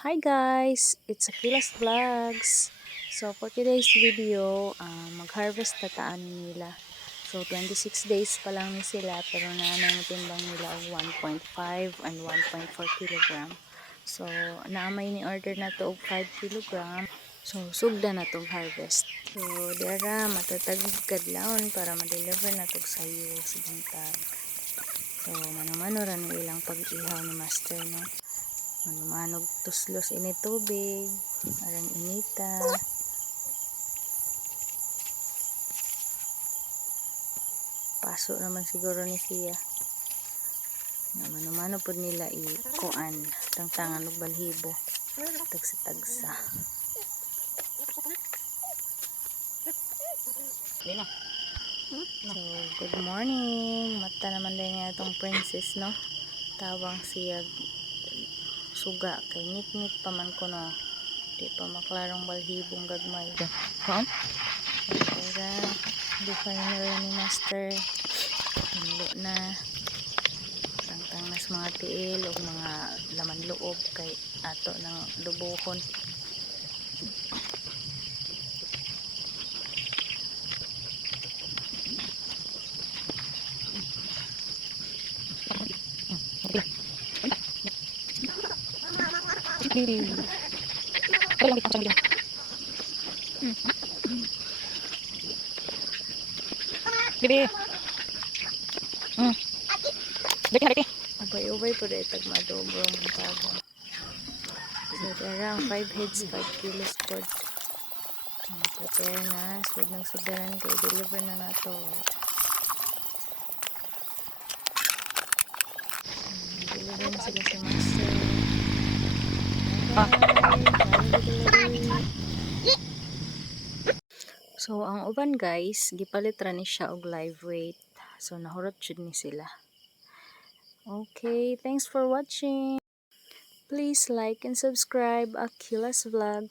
Hi guys, it's Akila's Vlogs. So for today's video, mag-harvest tataan nila. So 26 days pa lang ni sila pero naanay mo timbang nila og 1.5 and 1.4 kilogram. So naamay ni order na to og 5 kilogram. So sugda na tong harvest. So dira matatag kadlawon para ma-deliver na tog sayo sa buntag. So mano-mano ra ni ilang pag-ihaw ni master no. Manumanog tuslos ini tubig arang inita paso naman siguro ni siya na manumano po nila ikuan tangtangan og balhibo tagsa-tagsa. So good morning, mata naman din nga itong princess no, tawang siya suga kay ngit-ngit pa man ko no, di pa maklarong balhibong gagmay kan kaya di final ni master hinlo na tangtang nas mga tiil o mga laman loob kay ato ng lubuhon. Bibi. Deki. Ubay-ubay po dahil tagmadobro mong tabong. So around 5 heads 5 kilos pod. Prepare na sud ng sudaran kay deliver na nato. Deliver na sila sa master. So ang uban guys gipalit ra ni siya og live weight. So nahurot jud ni sila. Okay, thanks for watching. Please like and subscribe Akila's Vlogs.